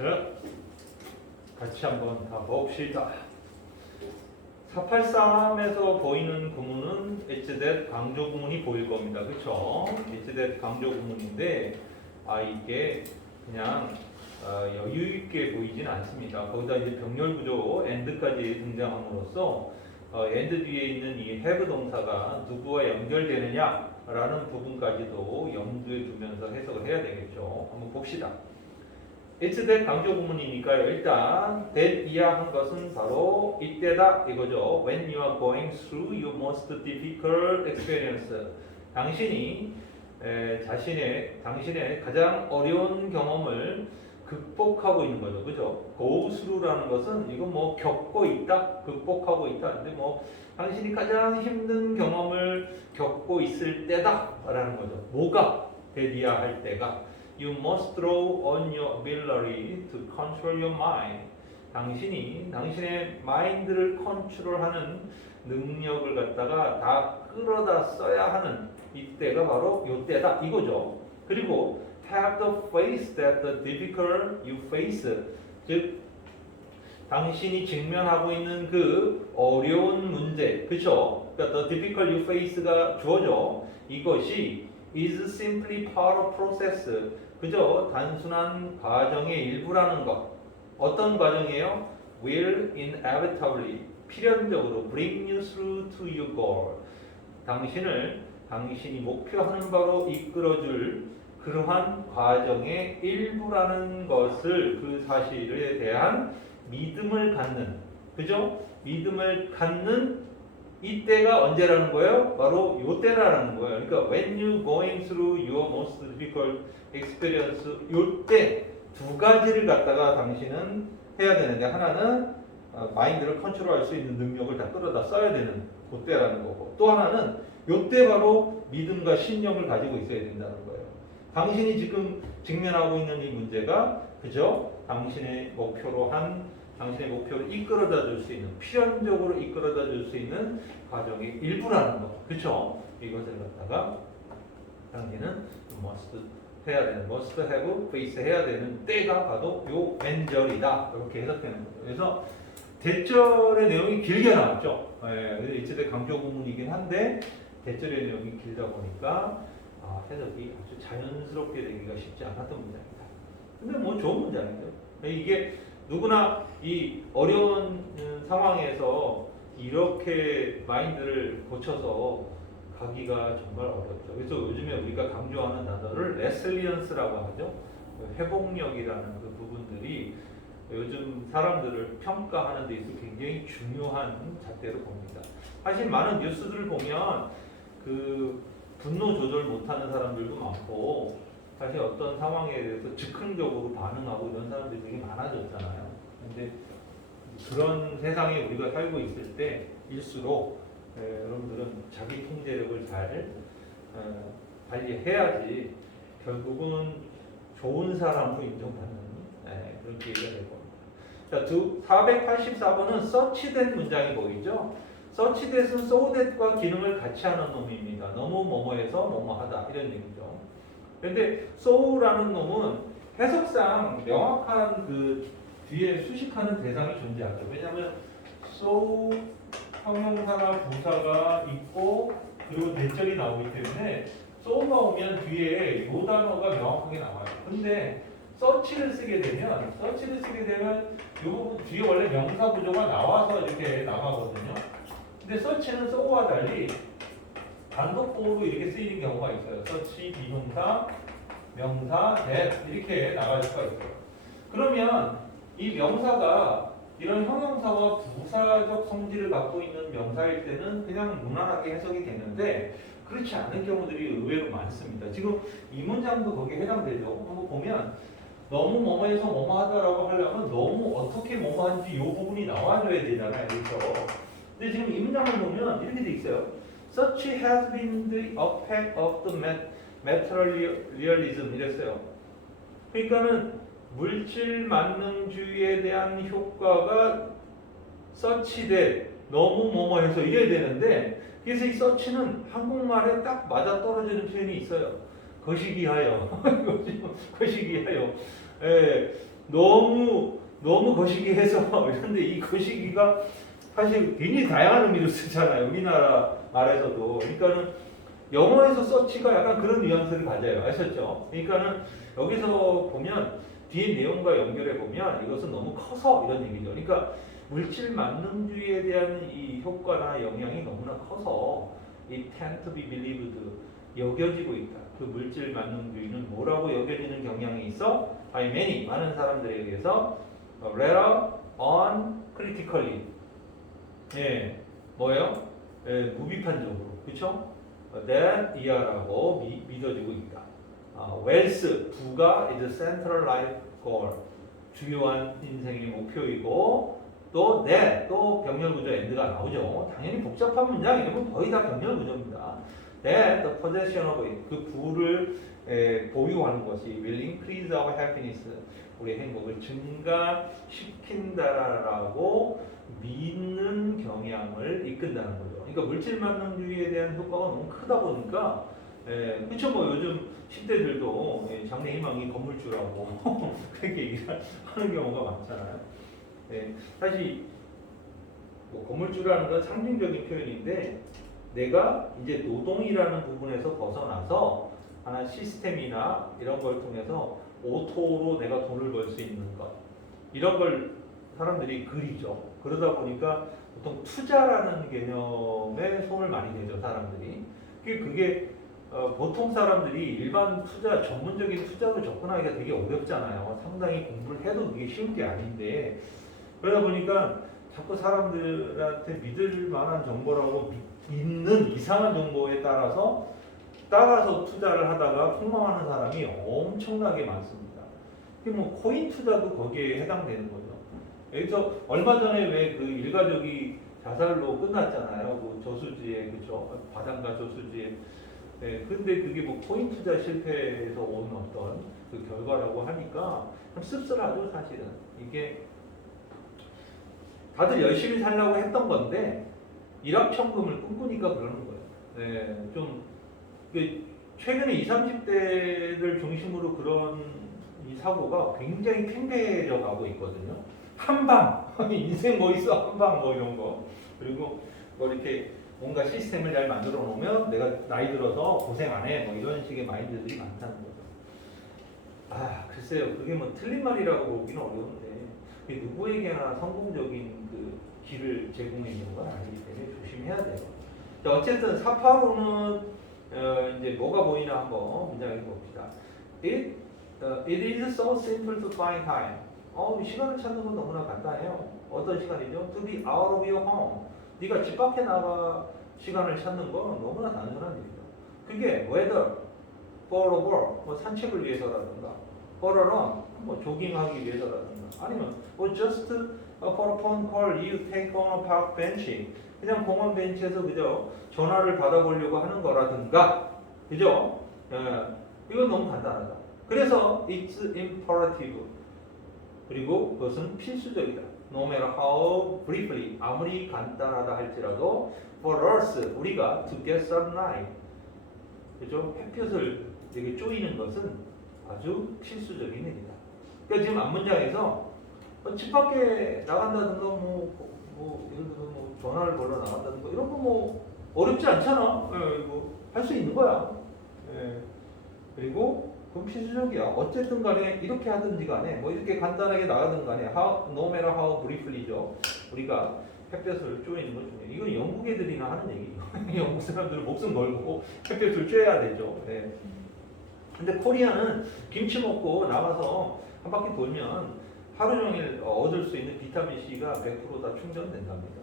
자, 같이 한번 가봅시다. 483에서 보이는 구문은 it's that 강조 구문이 보일 겁니다. 그쵸? it's that 강조 구문인데, 이게 그냥 여유 있게 보이진 않습니다. 거기다 이제 병렬 구조 and까지 등장함으로써 and 뒤에 있는 이 have 동사가 누구와 연결되느냐라는 부분까지도 염두에 두면서 해석을 해야 되겠죠. 한번 봅시다. it's that 강조 구문이니까요. 일단 that 이하한 것은 바로 이때다 이거죠. When you are going through your most difficult experience. 당신이 당신의 가장 어려운 경험을 극복하고 있는 거죠. 그죠? go through라는 것은 이건 뭐 겪고 있다, 극복하고 있다. 근데 뭐 당신이 가장 힘든 경험을 겪고 있을 때다라는 거죠. 뭐가 that 할 때가 You must draw on your ability to control your mind. 당신이 당신의 마인드를 컨트롤하는 능력을 갖다가 다 끌어다 써야 하는 이때가 바로 이때다 이거죠. 그리고 have the face that the difficult you face. 즉 당신이 직면하고 있는 그 어려운 문제, 그렇죠? 그러니까 the difficult you face가 주어져. 이것이 is simply part of process. 그저 단순한 과정의 일부라는 것. 어떤 과정이에요? will inevitably 필연적으로 bring you through to your goal. 당신이 목표하는 바로 이끌어줄 그러한 과정의 일부라는 것을 그 사실에 대한 믿음을 갖는, 그죠? 믿음을 갖는 이때가 언제라는 거예요? 바로 요때라는 거예요. 그러니까 when you going through your most difficult experience, 요때 두 가지를 갖다가 당신은 해야 되는데, 하나는 마인드를 컨트롤할 수 있는 능력을 다 끌어다 써야 되는 그때라는 거고, 또 하나는 요때 바로 믿음과 신념을 가지고 있어야 된다는 거예요. 당신이 지금 직면하고 있는 이 문제가 그죠? 당신의 목표를 이끌어다 줄 수 있는, 필연적으로 이끌어다 줄 수 있는 과정의 일부라는 거. 그쵸? 이것을 갖다가 당신은 must 해야 되는, must have, face 해야 되는 때가 바로 요 왼절이다. 이렇게 해석되는 거죠. 그래서 대절의 내용이 길게 나왔죠. 예, 이때 강조 구문이긴 한데 대절의 내용이 길다 보니까 해석이 아주 자연스럽게 되기가 쉽지 않았던 문장이다. 근데 뭐 좋은 문장이죠. 이게 누구나 이 어려운 상황에서 이렇게 마인드를 고쳐서 가기가 정말 어렵죠. 그래서 요즘에 우리가 강조하는 단어를 레실리언스라고 하죠. 회복력이라는 그 부분들이 요즘 사람들을 평가하는 데 있어서 굉장히 중요한 잣대로 봅니다. 사실 많은 뉴스들을 보면 그 분노 조절 못하는 사람들도 많고, 사실 어떤 상황에 대해서 즉흥적으로 반응하고 이런 사람들이 되게 많아졌잖아요. 근데 그런 세상에 우리가 살고 있을 때일수록 여러분들은 자기 통제력을 잘 관리해야지 결국은 좋은 사람으로 인정받는 그런 기회가 될 겁니다. 자, 484번은 서치된 문장이 보이죠? 서치댓은 소댓과 기능을 같이 하는 놈입니다. 너무 뭐뭐해서 뭐뭐하다 이런 얘기죠. 근데 so라는 놈은 해석상 명확한 그 뒤에 수식하는 대상이 존재하죠. 왜냐하면 so 형용사나 부사가 있고 그리고 대절이 나오기 때문에 so가 오면 뒤에 요 단어가 명확하게 나와요. 근데 서치를 쓰게 되면 요 부분 뒤에 원래 명사 구조가 나와서 이렇게 나가거든요. 근데 서치는 so와 달리 단독 보호로 이렇게 쓰이는 경우가 있어요. 서치, 비동사, 명사, that 이렇게 나갈 수가 있어요. 그러면 이 명사가 이런 형용사와 부사적 성질을 갖고 있는 명사일 때는 그냥 무난하게 해석이 되는데 그렇지 않은 경우들이 의외로 많습니다. 지금 이 문장도 거기에 해당되죠. 한번 보면 너무 뭐뭐해서 뭐뭐하다라고 하려면 너무 어떻게 뭐뭐한지 이 부분이 나와줘야 되잖아요. 그렇죠? 근데 지금 이 문장을 보면 이렇게 돼 있어요. Such has been the effect of the materialism 이랬어요. 그러니까는 물질 만능주의에 대한 효과가 such돼 너무 뭐뭐해서 이래야 되는데, 그래서 이 such는 한국말에 딱 맞아 떨어지는 표현이 있어요. 거시기하여. 거시기하여. 예, 너무 거시기해서 그런데 이 거시기가 사실 굉장히 다양한 의미로 쓰잖아요. 우리나라 말에서도. 그러니까는 영어에서 서치가 약간 그런 뉘앙스를 가져요. 아셨죠? 그러니까는 여기서 보면 뒤에 내용과 연결해 보면 이것은 너무 커서 이런 얘기죠. 그러니까 물질 만능주의에 대한 이 효과나 영향이 너무나 커서 이 tend to be believed 여겨지고 있다. 그 물질 만능주의는 뭐라고 여겨지는 경향이 있어? by many 많은 사람들에 의해서 rather uncritically 예 뭐예요? 예, 무비판적으로 그렇죠? that 이하라고 믿어지고 있다. wealth 부가 is central life goal 주요한 인생의 목표이고 또 that 또 병렬구조 end가 나오죠. 당연히 복잡한 문장 이러면 거의 다 병렬구조입니다. that the possession of it 그 부를 보유하는 것이 will increase our happiness 우리의 행복을 증가시킨다라고 믿는 경향을 이끈다는 거죠. 그러니까 물질 만능주의에 대한 효과가 너무 크다 보니까 그렇죠. 뭐 요즘 10대들도 장래 희망이 건물주라고 그렇게 얘기를 하는 경우가 많잖아요. 사실 뭐 건물주라는 건 상징적인 표현인데 내가 이제 노동이라는 부분에서 벗어나서 하나 시스템이나 이런 걸 통해서 오토로 내가 돈을 벌 수 있는 것 이런 걸 사람들이 그리죠. 그러다 보니까 보통 투자라는 개념에 손을 많이 대죠 사람들이. 그게 보통 사람들이 일반 투자 전문적인 투자로 접근하기가 되게 어렵잖아요. 상당히 공부를 해도 그게 쉬운 게 아닌데 그러다 보니까 자꾸 사람들한테 믿을 만한 정보라고 믿는 이상한 정보에 따라서 투자를 하다가 폭망하는 사람이 엄청나게 많습니다. 뭐 코인 투자도 거기에 해당되는 거죠. 여기서 얼마 전에 왜 그 일가족이 자살로 끝났잖아요. 그 저수지에 그죠? 바닷가 저수지에. 근데 그게 뭐 코인 투자 실패에서 온 어떤 그 결과라고 하니까 참 씁쓸하죠 사실은. 이게 다들 열심히 살려고 했던 건데 일확천금을 꿈꾸니까 그러는 거예요. 좀 최근에 20, 30대를 중심으로 그런 이 사고가 굉장히 팽배해져 가고 있거든요. 한방 인생 뭐 있어 한방 뭐 이런 거 그리고 뭐 이렇게 뭔가 시스템을 잘 만들어 놓으면 내가 나이 들어서 고생 안 해 뭐 이런 식의 마인드들이 많다는 거죠. 글쎄요 그게 뭐 틀린 말이라고 보기는 어려운데 누구에게나 성공적인 그 길을 제공해 주는 건 아니기 때문에 조심해야 돼요. 자, 어쨌든 485는 이제 뭐가 보이나 한번 문장을 봅시다. It is so simple to find time. 시간을 찾는 건 너무나 간단해요. 어떤 시간이죠? To be out of your home. 네가 집 밖에 나가 시간을 찾는 건 너무나 단순한 일이죠. 그게 whether for a walk, 뭐 산책을 위해서라든가, for a run, 뭐 조깅하기 위해서라든가, 아니면 just for a phone call you take on a park bench. 그냥 공원 벤치에서 그저 전화를 받아보려고 하는 거라든가, 그죠? 이건 너무 간단하다. 그래서 it's imperative. 그리고 그것은 필수적이다. No matter how briefly, 아무리 간단하다 할지라도 for us, 우리가 to get sunlight, 그죠? 햇볕을 되게 쪼이는 것은 아주 필수적인 일이다. 그러니까 지금 앞문장에서 집 밖에 나간다든가 예를 들어서 뭐 전화를 걸러 나간다든가 이런 거 뭐 어렵지 않잖아. 이거 할 수 있는 거야. 그리고 그건 필수적이야. 어쨌든 간에 이렇게 하든지 간에 뭐 이렇게 간단하게 나가든 간에 no matter how briefly죠. 우리가 햇볕을 쬐는 것 중에 이건 영국 애들이나 하는 얘기죠. 영국 사람들은 목숨 걸고 햇볕을 쬐야 되죠. 근데 코리아는 김치 먹고 나가서 한 바퀴 돌면 하루 종일 얻을 수 있는 비타민 C가 100% 다 충전된답니다.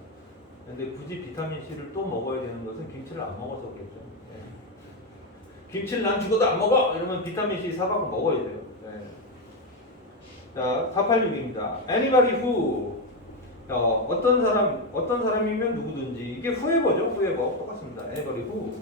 근데 굳이 비타민 C를 또 먹어야 되는 것은 김치를 안 먹어서겠죠. 김치를 난 죽어도 안 먹어! 이러면 비타민 C 사갖고 먹어야 돼요. 자, 486입니다. Anybody who 어떤 사람이면 누구든지 이게 후에버죠. 후에버 똑같습니다. Anybody who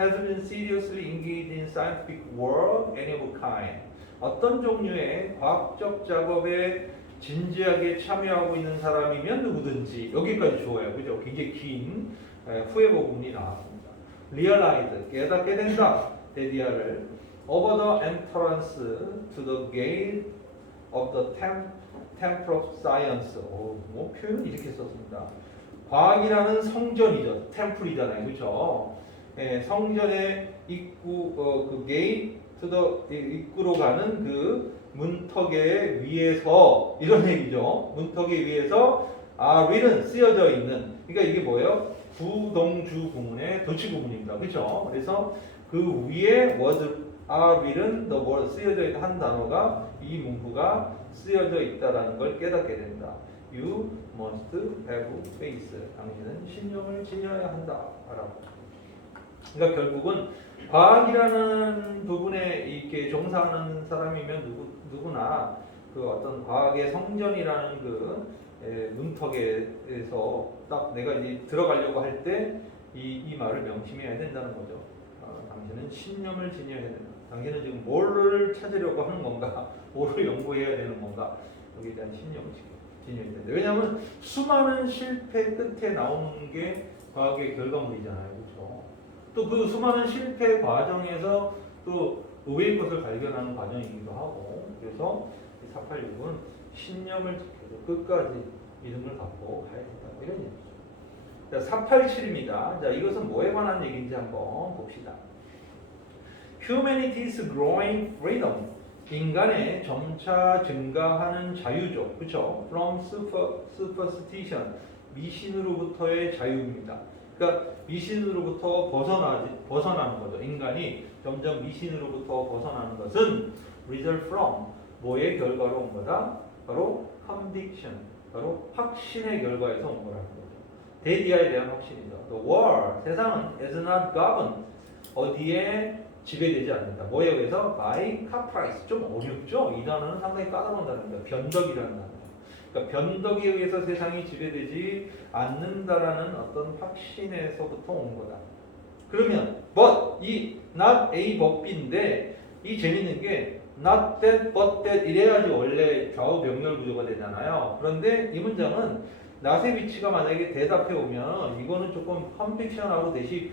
has been seriously engaged in scientific work any of kind. 어떤 종류의 과학적 작업에 진지하게 참여하고 있는 사람이면 누구든지 여기까지 좋아요. 그죠? 굉장히 긴 후에버 부분이 나왔습니다. Realize 깨닫게 된다. 데디아를 over the entrance to the gate of the temple of science. 뭐 표현은 이렇게 썼습니다. 과학이라는 성전이죠. 템플이잖아요, 그렇죠? 예, 성전의 입구, 그 게이트 입구로 가는 그 문턱에 위에서 이런 얘기죠. 문턱에 위에서 written 쓰여져 있는. 그러니까 이게 뭐예요? 부동주 구문의 도치 구문입니다, 그렇죠? 그래서 그 위에 was written the word 쓰여져 있는 한 단어가 이 문구가 쓰여져 있다라는 걸 깨닫게 된다. You must have faith. 당신은 신념을 지녀야 한다라고. 그러니까 결국은 과학이라는 부분에 이렇게 종사하는 사람이면 누구나 그 어떤 과학의 성전이라는 그 문턱에서 딱 내가 이제 들어가려고 할 때 이 말을 명심해야 된다는 거죠. 당신은 신념을 지녀야 된다. 당신은 지금 뭐를 찾으려고 하는 건가? 뭐를 연구해야 되는 건가? 여기에 대한 신념을 지녀야 된다. 왜냐하면 수많은 실패 끝에 나오는 게 과학의 결과물이잖아요. 그렇죠? 또 그 수많은 실패 과정에서 또 의외의 것을 발견하는 과정이기도 하고, 그래서 486은 신념을 지켜서 끝까지 믿음을 갖고 가야 된다. 이런 얘기죠. 자, 487입니다. 자, 이것은 뭐에 관한 얘기인지 한번 봅시다. Humanity's growing freedom. 인간의 점차 증가하는 자유죠. 그렇죠? From superstition. 미신으로부터의 자유입니다. 그러니까 미신으로부터 벗어나는 거죠. 인간이 점점 미신으로부터 벗어나는 것은 result from 뭐의 결과로 온 거다? 바로 conviction, 바로 확신의 결과에서 온 거라는 거죠. 대디아에 대한 확신이죠. The world, 세상은 is not governed, 어디에 지배되지 않는다. 뭐에 의해서? by caprice. 좀 어렵죠? 이 단어는 상당히 까다로운 단어입니다. 변덕이라는 단어. 그러니까 변덕에 의해서 세상이 지배되지 않는다라는 어떤 확신에서부터 온 거다. 그러면 but 이 not A but B인데 이 재밌는 게 not that but that 이래야지 원래 좌우 병렬 구조가 되잖아요. 그런데 이 문장은 not의 위치가 만약에 대답해 오면 이거는 조금 컨빅션하고 대시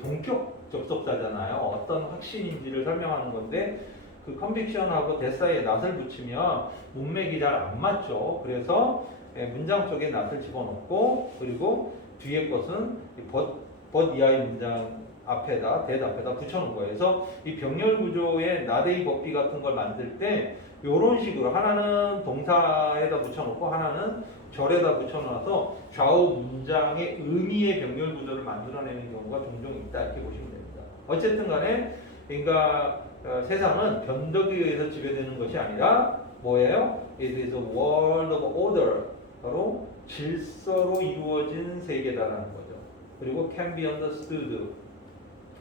동격 접속사잖아요. 어떤 확신인지를 설명하는 건데 그 컨빅션하고 that 사이에 not을 붙이면 문맥이 잘 안 맞죠. 그래서 문장 속에 not을 집어넣고 그리고 뒤에 것은 but 이하의 문장 앞에다 that 앞에다 붙여놓은 거예요. 그래서 이 병렬 구조의 not A but B 같은 걸 만들 때 이런 식으로 하나는 동사에다 붙여놓고 하나는 절에다 붙여놔서 좌우 문장의 의미의 병렬 구조를 만들어내는 경우가 종종 있다 이렇게 보시면 됩니다. 어쨌든 간에 그러니까 세상은 변덕에 의해서 지배되는 것이 아니라 뭐예요? It is a world of order. 바로 질서로 이루어진 세계다라는 거죠. 그리고 can be understood.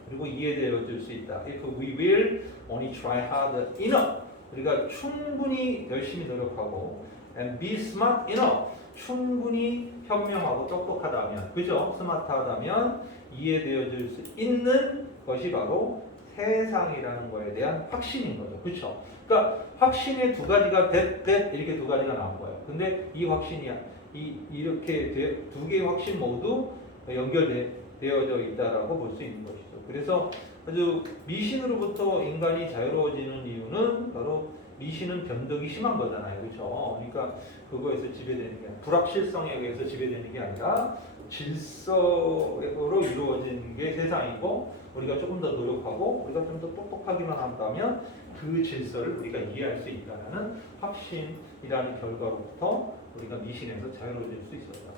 그리고 이해되어질 수 있다. If we will only try hard enough. 우리가 충분히 열심히 노력하고 and be smart enough. 충분히 현명하고 똑똑하다면, 그죠? 스마트하다면 이해되어질 수 있는 것이 바로 세상이라는 거에 대한 확신인 거죠. 그렇죠? 그러니까 확신의 두 가지가 that 이렇게 두 가지가 나온 거예요. 근데 이 확신이 이렇게 두 개의 확신 모두 연결되어져 있다라고 볼 수 있는 것이죠. 그래서 아주 미신으로부터 인간이 자유로워지는 이유는 바로 미신은 변덕이 심한 거잖아요. 그렇죠? 그러니까 그거에서 지배되는 게 불확실성에 의해서 지배되는 게 아니라 질서로 이루어진 게 세상이고 우리가 조금 더 노력하고 우리가 좀 더 똑똑하기만 한다면 그 질서를 우리가 이해할 수 있다는 확신이라는 결과로부터 우리가 미신에서 자유로워질 수 있었다.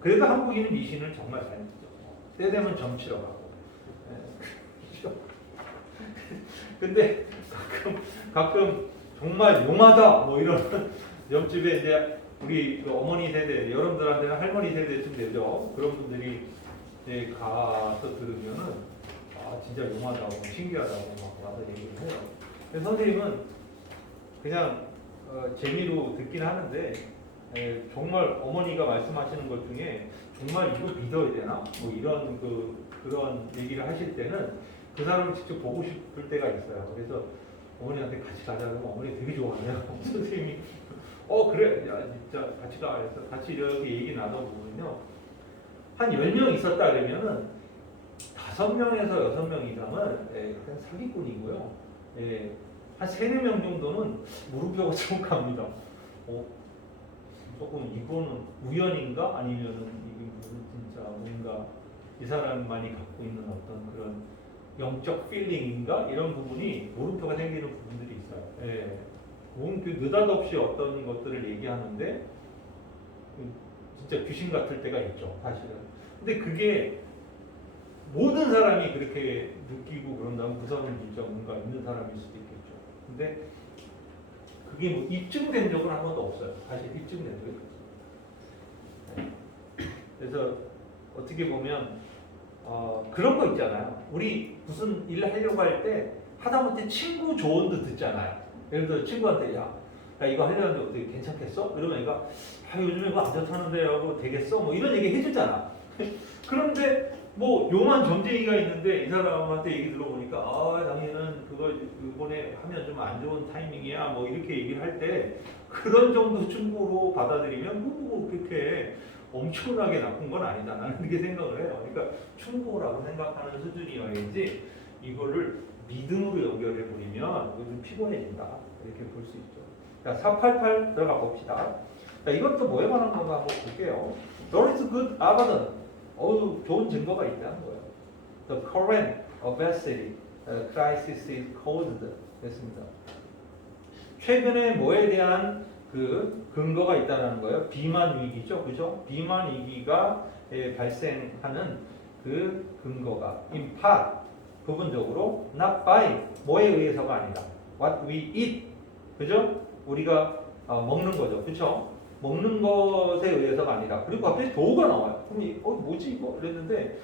그래도 한국인은 미신을 정말 잘 믿죠. 때 되면 점치러 가고. 그렇죠? 근데 가끔 정말 용하다 뭐 이런 옆집에 이제 우리 어머니 세대, 여러분들한테는 할머니 세대쯤 되죠. 그런 분들이 이제 가서 들으면은 진짜 용하다고 신기하다고 막 와서 얘기를 해요. 그래서 선생님은 그냥 재미로 듣긴 하는데 정말 어머니가 말씀하시는 것 중에 정말 이거 믿어야 되나? 뭐 이런 그런 얘기를 하실 때는 그 사람을 직접 보고 싶을 때가 있어요. 그래서 어머니한테 같이 가자 그러면 어머니 되게 좋아해요. 선생님이 그래 야 진짜 같이 가 그래서 같이 이렇게 얘기 나눠보면요 한 10명 있었다 그러면은 5명에서 6명 이상은 사기꾼이고요. 한 한 3-4명 정도는 물음표가 좀 갑니다. 조금 이거는 우연인가? 아니면은 이게 무슨 진짜 뭔가 이 사람만이 갖고 있는 어떤 그런 영적 필링인가? 이런 부분이 물음표가 생기는 부분들이 있어요. 예. 그 느닷없이 어떤 것들을 얘기하는데 진짜 귀신 같을 때가 있죠, 사실은. 근데 그게 모든 사람이 그렇게 느끼고 그런다면 그 사람은 진짜 뭔가 있는 사람일 수도 있겠죠. 근데 그게 뭐 입증된 적은 한 번도 없어요. 사실 입증된 적이 없어요. 그래서 어떻게 보면 그런 거 있잖아요. 우리 무슨 일 하려고 할 때 하다못해 친구 조언도 듣잖아요. 예를 들어 친구한테 야 이거 하려는데 어떻게 괜찮겠어? 이러면 얘가 요즘에 이거 안 좋다는데 하고 되겠어? 뭐 이런 얘기 해주잖아. 그런데 뭐 요만 점쟁이가 있는데 이 사람한테 얘기 들어보니까 당신은 그거 이번에 하면 좀 안 좋은 타이밍이야 뭐 이렇게 얘기를 할 때 그런 정도 충고로 받아들이면 뭐 그렇게 엄청나게 나쁜 건 아니다 나는 그렇게 생각을 해요. 그러니까 충고라고 생각하는 수준이어야지 이거를 믿음으로 연결해 버리면 이거 좀 피곤해진다 이렇게 볼 수 있죠. 자, 488 들어가 봅시다. 자, 이것도 뭐에 관한 건가 한번 볼게요. There is good evidence. 좋은 증거가 있다는 거예요. The current obesity crisis is caused 됐습니다. 최근에 뭐에 대한 그 근거가 있다는 거예요. 비만 위기죠, 그죠? 비만 위기가 발생하는 그 근거가 in part 부분적으로 not by 뭐에 의해서가 아니다. What we eat, 그죠? 우리가 먹는 거죠, 그죠? 먹는 것에 의해서가 아니라. 그리고 갑자기 도가 나와요. 그럼 뭐지 이거? 그랬는데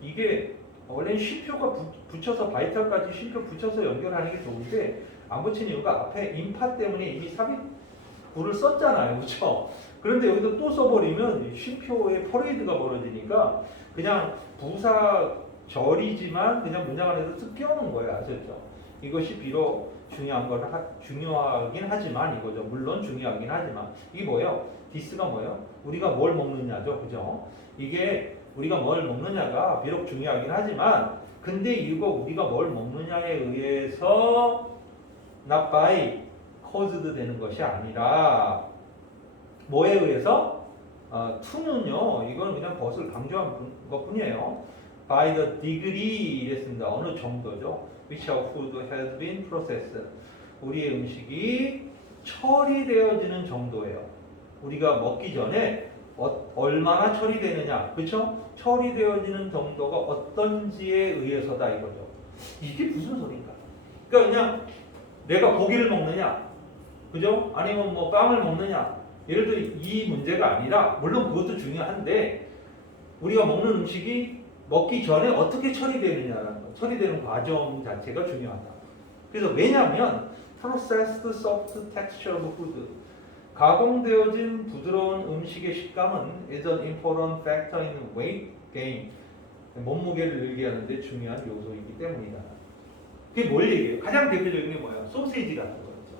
이게 원래 쉼표가 붙여서 바이탈까지 쉼표 붙여서 연결하는 게 좋은데 안 붙인 이유가 앞에 인파 때문에 이미 삽입구를 썼잖아요, 그렇죠? 그런데 여기서 또 써버리면 쉼표에 퍼레이드가 벌어지니까 그냥 부사절이지만 그냥 문장 안에서 쓱 끼워놓은 거예요, 아셨죠? 이것이 비록 중요하긴 하지만 이거죠. 물론 중요하긴 하지만 이게 뭐예요? 디스가 뭐예요? 우리가 뭘 먹느냐죠, 그죠? 이게 우리가 뭘 먹느냐가 비록 중요하긴 하지만 근데 이거 우리가 뭘 먹느냐에 의해서 not by caused 되는 것이 아니라 뭐에 의해서? to는요 이건 그냥 것을 강조한 것뿐이에요. by the degree 이랬습니다. 어느 정도죠? which our food has been processed. 우리의 음식이 처리되어지는 정도예요. 우리가 먹기 전에 얼마나 처리되느냐, 그렇죠? 처리되어지는 정도가 어떤지에 의해서다 이거죠. 이게 무슨 소린가? 그러니까 그냥 내가 고기를 먹느냐, 그죠? 아니면 뭐 빵을 먹느냐, 예를 들어 이 문제가 아니라 물론 그것도 중요한데 우리가 먹는 음식이 먹기 전에 어떻게 처리되느냐라는 거, 처리되는 과정 자체가 중요하다. 그래서 왜냐하면 processed soft texture of food, 가공되어진 부드러운 음식의 식감은 is an important factor in weight gain, 몸무게를 늘게 하는데 중요한 요소이기 때문이다. 그게 뭘 얘기해요? 가장 대표적인 게 뭐야? 소세지 같은 거 있죠.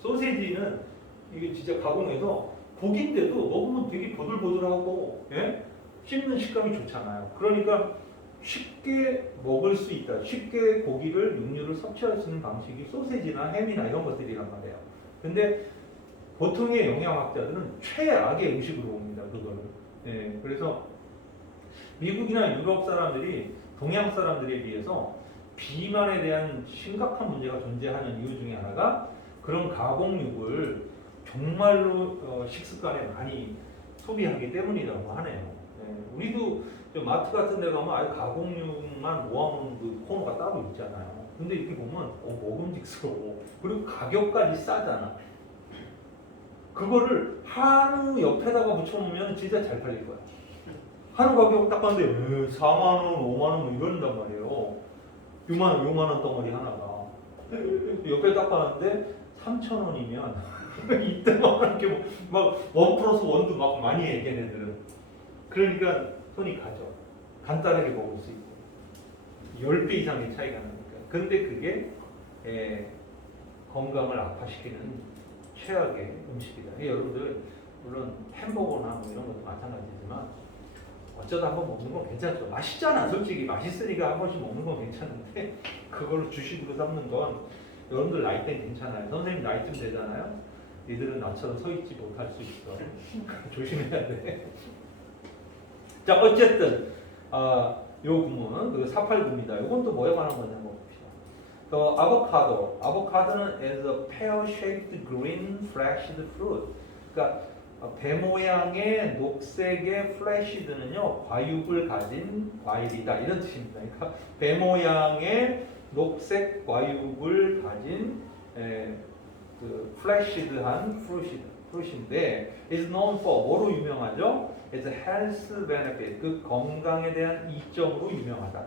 소세지는 이게 진짜 가공해서 고기인데도 먹으면 되게 보들보들하고, 예? 씹는 식감이 좋잖아요. 그러니까 쉽게 먹을 수 있다. 쉽게 고기를, 육류를 섭취할 수 있는 방식이 소세지나 햄이나 이런 것들이란 말이에요. 근데 보통의 영양학자들은 최악의 음식으로 봅니다. 그거를. 예, 그래서 미국이나 유럽 사람들이 동양 사람들에 비해서 비만에 대한 심각한 문제가 존재하는 이유 중에 하나가 그런 가공육을 정말로 식습관에 많이 소비하기 때문이라고 하네요. 우리도 마트 같은 데 가면 아예 가공육만 모아놓은 그 코너가 따로 있잖아요. 근데 이렇게 보면 먹음직스러워. 그리고 가격까지 싸잖아. 그거를 한우 옆에다가 붙여놓으면 진짜 잘 팔릴 거야. 한우 가격 딱 봤는데 4만원, 5만원 뭐 이런단 말이에요. 요만한 덩어리 하나가. 옆에 딱 봤는데 3,000원이면 이때 막 이렇게 막 1+1도 막 많이 해, 걔네들은. 그러니까 손이 가죠. 간단하게 먹을 수 있고 10배 이상의 차이가 나니까. 근데 그게 건강을 악화시키는 최악의 음식이다. 여러분들 물론 햄버거나 뭐 이런 것도 마찬가지지만 어쩌다 한번 먹는 건 괜찮죠. 맛있잖아. 솔직히 맛있으니까 한 번씩 먹는 건 괜찮은데 그걸 주식으로 삼는 건 여러분들 나이 땐 괜찮아요. 선생님 나이쯤 되잖아요. 얘들은 나처럼 서 있지 못할 수 있어. 조심해야 돼. 자, 어쨌든 요 구문 그 489입니다. 이건 또 뭐에 관한 거냐 봅시다. 또 아보카도는 is a pear-shaped green fleshed fruit. 그러니까 배 모양의 녹색의 fleshed는요 과육을 가진 과일이다 이런 뜻입니다. 그러니까 배 모양의 녹색 과육을 가진 그 fleshed한 fruit인데 is known for 뭐로 유명하죠? It's a health benefit. 그 건강에 대한 이점으로 유명하다.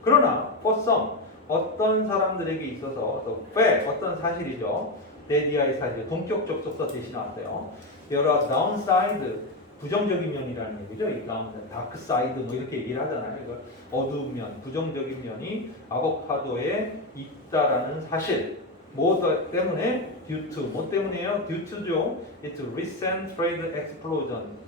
그러나 for some 어떤 사람들에게 있어서 또 fact 어떤 사실이죠. 대디아의 사실 동격 접속사 대신 나왔어요. There are downside 부정적인 면이라는 얘기죠. 이 downside, dark side 뭐 이렇게 얘기를 하잖아요. 이걸 어두운 면, 부정적인 면이 아보카도에 있다라는 사실. 뭐 때문에? Due to 뭐 때문에요? Due to죠. It's recent trade explosion.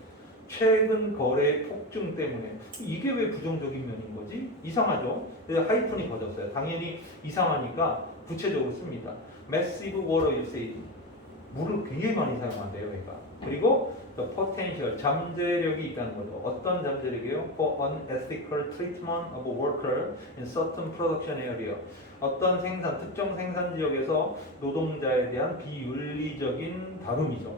최근 거래 폭증 때문에. 이게 왜 부정적인 면인 거지? 이상하죠. 그래서 하이픈이 거졌어요. 당연히 이상하니까 구체적으로 씁니다. Massive water usage. 물을 굉장히 많이 사용한대요, 얘가. 그리고 the potential 잠재력이 있다는 거죠. 어떤 잠재력이요? For unethical treatment of worker in certain production area. 어떤 특정 생산 지역에서 노동자에 대한 비윤리적인 다름이죠.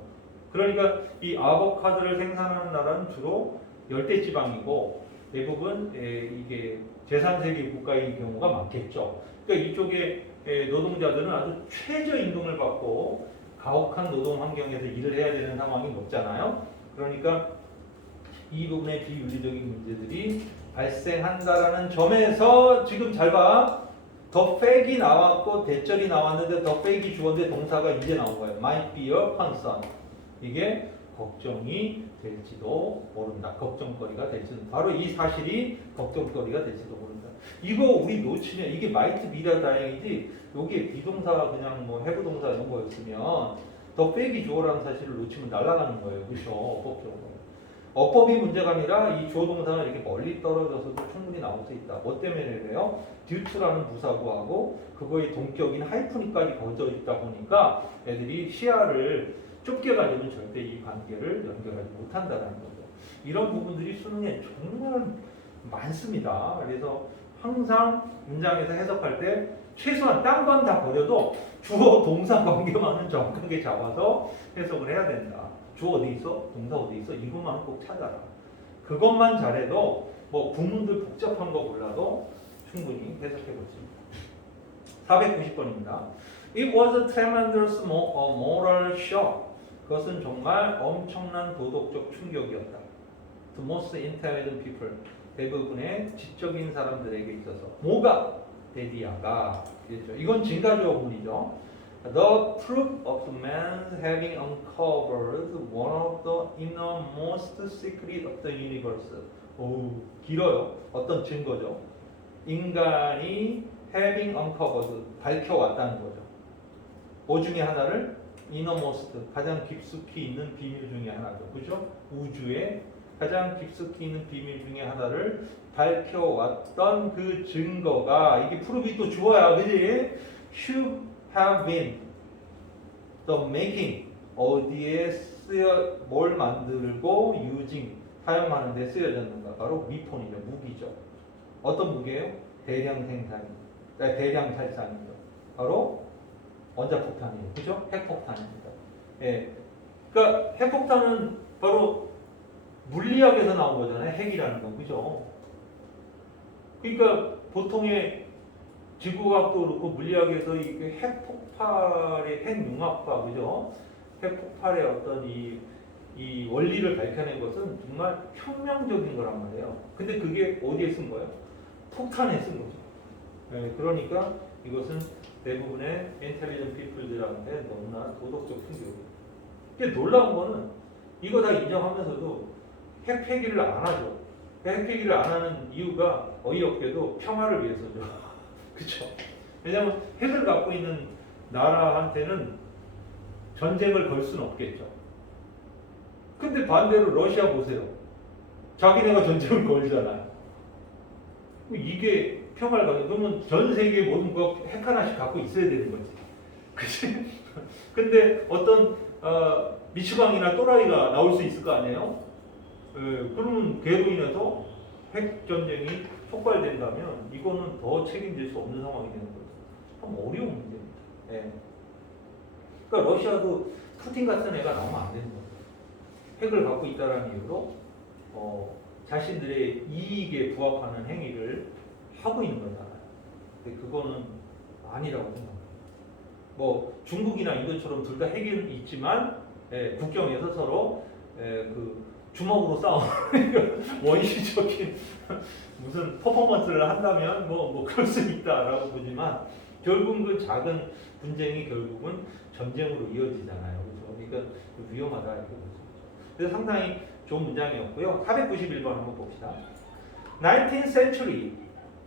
그러니까 이 아보카도를 생산하는 나라는 주로 열대지방이고 대부분 이게 제3세계 국가인 경우가 많겠죠. 그러니까 이쪽에 노동자들은 아주 최저임금을 받고 가혹한 노동 환경에서 일을 해야 되는 상황이 높잖아요. 그러니까 이 부분의 비윤리적인 문제들이 발생한다라는 점에서 지금 잘 봐. 더 팩이 나왔고 대절이 나왔는데 더 팩이 주어인데 동사가 이제 나온 거예요. Might be a concern. 이게 걱정이 될지도 모른다. 걱정거리가 될지도 바로 이 사실이 걱정거리가 될지도 모른다. 이거 우리 놓치면 이게 might be라 다행이지 여기에 비동사가 그냥 뭐 have 동사 이런 거였으면 더 팩이 주어라는 사실을 놓치면 날아가는 거예요. 그렇죠? 법적으로. 어법이 문제가 아니라 이 주어 동사가 이렇게 멀리 떨어져서도 충분히 나올 수 있다. 뭐 때문에 그래요? due to라는 부사구하고 그거의 동격인 하이픈이까지 거져 있다 보니까 애들이 시야를 좁게 가지고는 절대 이 관계를 연결하지 못한다는 거죠. 이런 부분들이 수능에 정말 많습니다. 그래서 항상 문장에서 해석할 때 최소한 딴 건 다 버려도 주어 동사 관계만은 정확하게 잡아서 해석을 해야 된다. 주어 어디 있어? 동사 어디 있어? 이것만 꼭 찾아라. 그것만 잘해도 뭐 구문들 복잡한 거 몰라도 충분히 해석해 볼 수 있다. 490번입니다. It was a tremendous moral shock. 그것은 정말 엄청난 도덕적 충격이었다. The most intelligent people. 대부분의 지적인 사람들에게 있어서. 뭐가? 데디아가. 그렇죠. 이건 증가주어문이죠. The proof of the man having uncovered one of the innermost secret of the universe. 오, 길어요. 어떤 증거죠? 인간이 having uncovered, 밝혀왔다는 거죠. 뭐 중에 하나를? innermost, 가장 깊숙이 있는 비밀 중에 하나죠. 그죠? 우주의 가장 깊숙이 있는 비밀 중에 하나를 밝혀왔던 그 증거가, 이게 프로비 또 주어야, 그지? should have been the making, 어디에 뭘 만들고 using, 사용하는 데 쓰여졌는가? 바로 위폰이죠. 무기죠. 어떤 무기예요? 대량 생산입니다. 대량 살상이죠. 바로 원자폭탄이에요. 그죠? 핵폭탄입니다. 예. 그러니까 핵폭탄은 바로 물리학에서 나온 거잖아요. 핵이라는 건. 그죠? 그러니까 보통의 지구과학도 그렇고 물리학에서 이 핵폭발의 핵융합과, 그죠? 핵폭발의 어떤 이 원리를 밝혀낸 것은 정말 혁명적인 거란 말이에요. 근데 그게 어디에 쓴 거예요? 폭탄에 쓴 거죠. 예, 그러니까 이것은 대부분의 인텔리전트 피플들한테 너무나 도덕적 충격이에요. 근데 놀라운 거는 이거 다 인정하면서도 핵 폐기를 안 하죠. 핵 폐기를 안 하는 이유가 어이없게도 평화를 위해서죠. 그렇죠? 왜냐하면 핵을 갖고 있는 나라한테는 전쟁을 걸 수는 없겠죠. 근데 반대로 러시아 보세요. 자기네가 전쟁을 걸잖아요. 이게 평화를 가져. 그러면 전 세계 모든 거 핵 하나씩 갖고 있어야 되는 거지. 그치? 근데 어떤 미추광이나 또라이가 나올 수 있을 거 아니에요? 예, 그러면 걔로 인해서 핵 전쟁이 촉발된다면 이거는 더 책임질 수 없는 상황이 되는 거죠. 참 어려운 문제입니다. 예. 그러니까 러시아도 푸틴 같은 애가 나오면 안 되는 거예요. 핵을 갖고 있다는 이유로 자신들의 이익에 부합하는 행위를 하고 있는 거잖아요. 근데 그거는 아니라고 생각합니다. 뭐 중국이나 인도처럼 둘 다 핵이 있지만 국경에서 서로 그 주먹으로 싸우는 원시적인 무슨 퍼포먼스를 한다면 뭐 그럴 수 있다라고 보지만 결국은 그 작은 분쟁이 결국은 전쟁으로 이어지잖아요. 그렇죠? 그러니까 위험하다 이렇게 볼 수 있죠. 그래서 상당히 좋은 문장이었고요. 491번 한번 봅시다. 19th century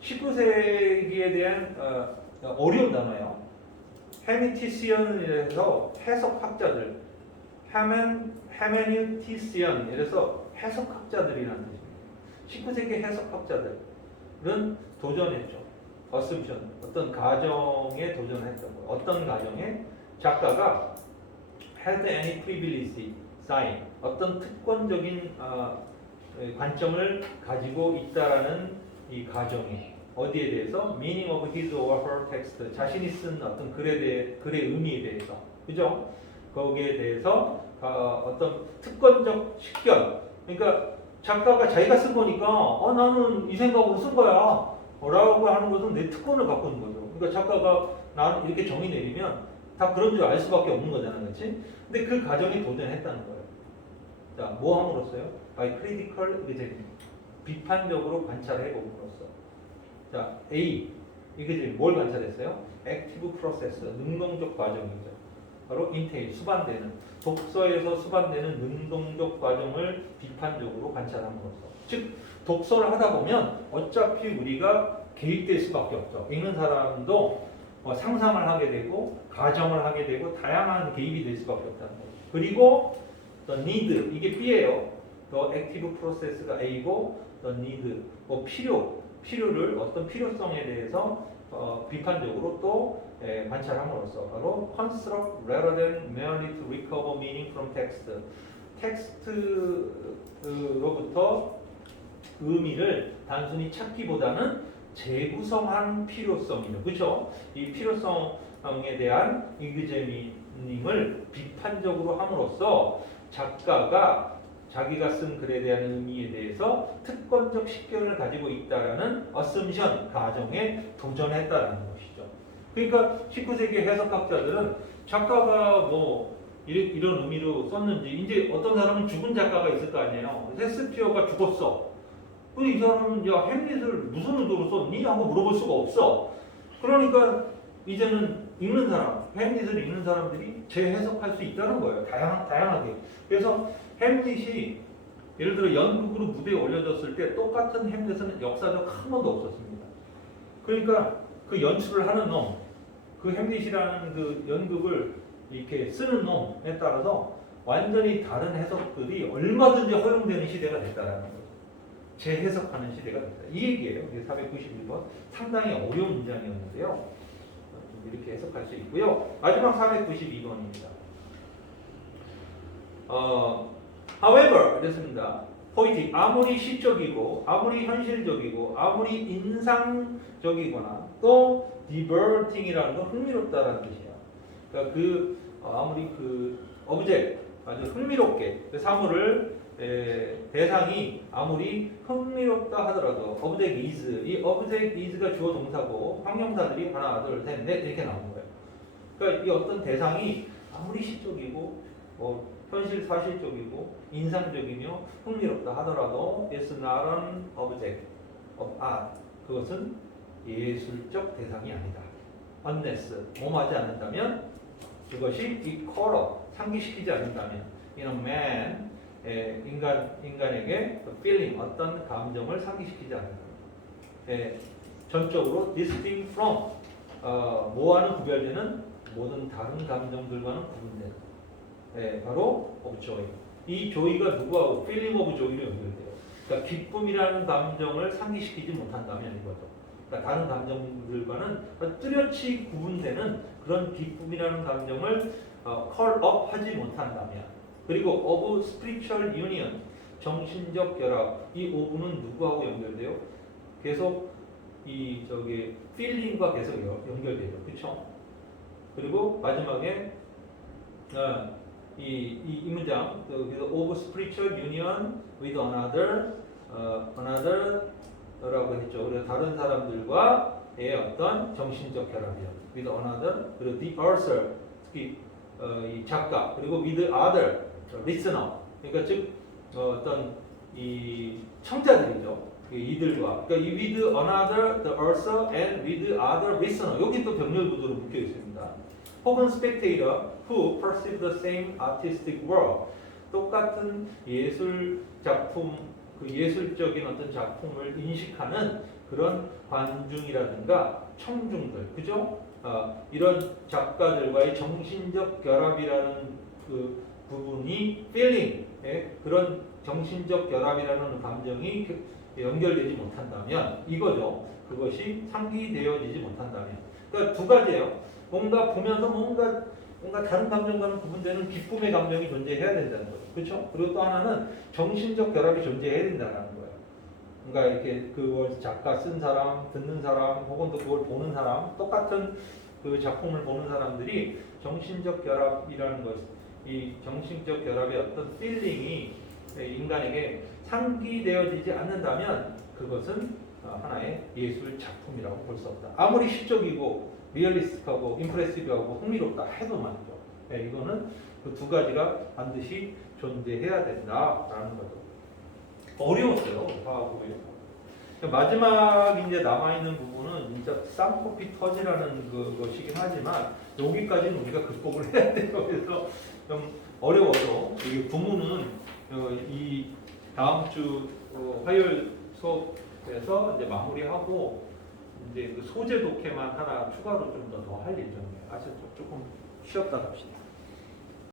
19세기에 대한 어려운 단어예요. 헤미티시언에서 해석학자들, 헤메뉴티시언, 이래서 해석학자들이라는 뜻입니다. 19세기 해석학자들은 도전했죠. 어셈션, 어떤 가정에 도전했던 거예요. 어떤 가정에 작가가 had any privilege sign, 어떤 특권적인 관점을 가지고 있다라는 이 가정에 어디에 대해서 meaning of his or her text, 자신이 쓴 어떤 글의 의미에 대해서, 그죠? 거기에 대해서 어떤 특권적 식견, 그러니까 작가가 자기가 쓴 거니까 나는 이 생각으로 쓴 거야 라고 하는 것은 내 특권을 갖고 있는 거죠. 그러니까 작가가 나는 이렇게 정의 내리면 다 그런 줄 알 수밖에 없는 거잖아, 그렇지? 근데 그 가정에 도전했다는 거예요. 자, 뭐 함으로써요? by critical examining, 비판적으로 관찰해 봄으로써. 자, A, 이게 지금 뭘 관찰했어요? 액티브 프로세스, 능동적 과정이죠. 바로 인테일, 수반되는, 독서에서 수반되는 능동적 과정을 비판적으로 관찰함으로써. 즉, 독서를 하다 보면 어차피 우리가 개입될 수밖에 없죠. 읽는 사람도 상상을 하게 되고, 가정을 하게 되고, 다양한 개입이 될 수밖에 없다는 거죠. 그리고 the need, 이게 B예요. the active process가 A고, the need, 필요를 어떤 필요성에 대해서 비판적으로 또 관찰함으로써 바로 construct rather than merely to recover meaning from text. 텍스트로부터 의미를 단순히 찾기보다는 재구성한 필요성이죠. 그렇죠? 이 필요성에 대한 이그제미닝을 비판적으로 함으로써 작가가 자기가 쓴 글에 대한 의미에 대해서 특권적 식견을 가지고 있다라는 어셈션, 가정에 도전했다라는 것이죠. 그러니까 19세기 해석학자들은 작가가 뭐 이런 의미로 썼는지, 이제 어떤 사람은 죽은 작가가 있을 거 아니에요. 셰익스피어가 죽었어. 근데 이 사람은 야, 햄릿을 무슨 의도로 썼니? 하고 물어볼 수가 없어. 그러니까 이제는 읽는 사람, 햄릿을 읽는 사람들이 재해석할 수 있다는 거예요. 다양하게. 그래서 햄릿이 예를 들어 연극으로 무대에 올려졌을 때 똑같은 햄릿은 역사적 한 번도 없었습니다. 그러니까 그 연출을 하는 놈, 그 햄릿이라는 그 연극을 이렇게 쓰는 놈에 따라서 완전히 다른 해석들이 얼마든지 허용되는 시대가 됐다라는 거죠. 재해석하는 시대가 됐다. 이 얘기예요. 491번. 상당히 어려운 문장이었는데요. 이렇게 해석할 수 있고요. 마지막 492번입니다. however, 이랬습니다. 포이틱, 아무리 시적이고, 아무리 현실적이고, 아무리 인상적이거나, 또 diverting이라는 건 흥미롭다라는 뜻이에요. 그러니까 아무리 오브젝트, 아주 흥미롭게, 사물을 대상이 아무리 흥미롭다 하더라도 object is, 이 object is가 주어 동사고 형용사들이 하나, 둘, 셋, 넷 이렇게 나오는 거예요. 그러니까 이 어떤 대상이 아무리 시적이고 현실 사실적이고 인상적이며 흥미롭다 하더라도 it's not an object of art. 그것은 예술적 대상이 아니다. unless 뭐하지 않는다면, 그것이 equal 상기시키지 않는다면 in a man, 인간에게 feeling, 어떤 감정을 상기시키지 않는다. 전적으로 distinct from, 뭐와는 구별되는 모든 다른 감정들과는 구분되는, 바로 of joy. 이 joy가 누구하고 feeling of joy로 연결돼요. 그러니까 기쁨이라는 감정을 상기시키지 못한다면 이거죠. 그러니까 다른 감정들과는 뚜렷이 구분되는 그런 기쁨이라는 감정을 call up 하지 못한다면, 그리고 of spiritual union, 정신적 결합, 이 ove는 누구하고 연결돼요? 계속 이 저기 feeling과 계속 연결돼요, 그렇죠? 그리고 마지막에 이 문장, 그래서 of spiritual union with another라고 했죠. 그래서 다른 사람들과의 어떤 정신적 결합이요. with another, 그리고 the author, 특히 이 작가, 그리고 with other listener. 그러니까 즉 어떤 이 청자들이죠. 이들과, 그러니까 이 with another, the author, and with other listener. 여기 또 병렬 구조로 묶여 있습니다. 혹은 spectator who perceive the same artistic work. 똑같은 예술 작품, 그 예술적인 어떤 작품을 인식하는 그런 관중이라든가 청중들, 그죠? 이런 작가들과의 정신적 결합이라는 그 부분이 feeling, 그런 정신적 결합이라는 감정이 연결되지 못한다면 이거죠. 그것이 상기되어지지 못한다면. 그러니까 두 가지예요. 뭔가 보면서 뭔가 다른 감정과는 구분되는 기쁨의 감정이 존재해야 된다는 거죠. 그렇죠? 그리고 또 하나는 정신적 결합이 존재해야 된다는 거예요. 그러니까 이렇게 그걸 작가 쓴 사람, 듣는 사람, 혹은 또 그걸 보는 사람, 똑같은 그 작품을 보는 사람들이 정신적 결합이라는 것, 이 정신적 결합의 어떤 필링이 인간에게 상기되어지지 않는다면 그것은 하나의 예술 작품이라고 볼 수 없다. 아무리 시적이고 리얼리스트하고 임프레시브하고 흥미롭다 해도 말이죠. 이거는 그 두 가지가 반드시 존재해야 된다라는 거죠. 어려웠어요, 화학고요. 마지막 이제 남아 있는 부분은 진짜 쌍코피 터지라는 것이긴 하지만 여기까지는 우리가 극복을 해야 돼요. 그래서 좀 어려워서 이 부문은 이 다음 주 화요일 수업에서 이제 마무리하고 이제 그 소재 독해만 하나 추가로 좀 더 할 예정이에요. 아셨죠? 조금 쉬었다 갑시다.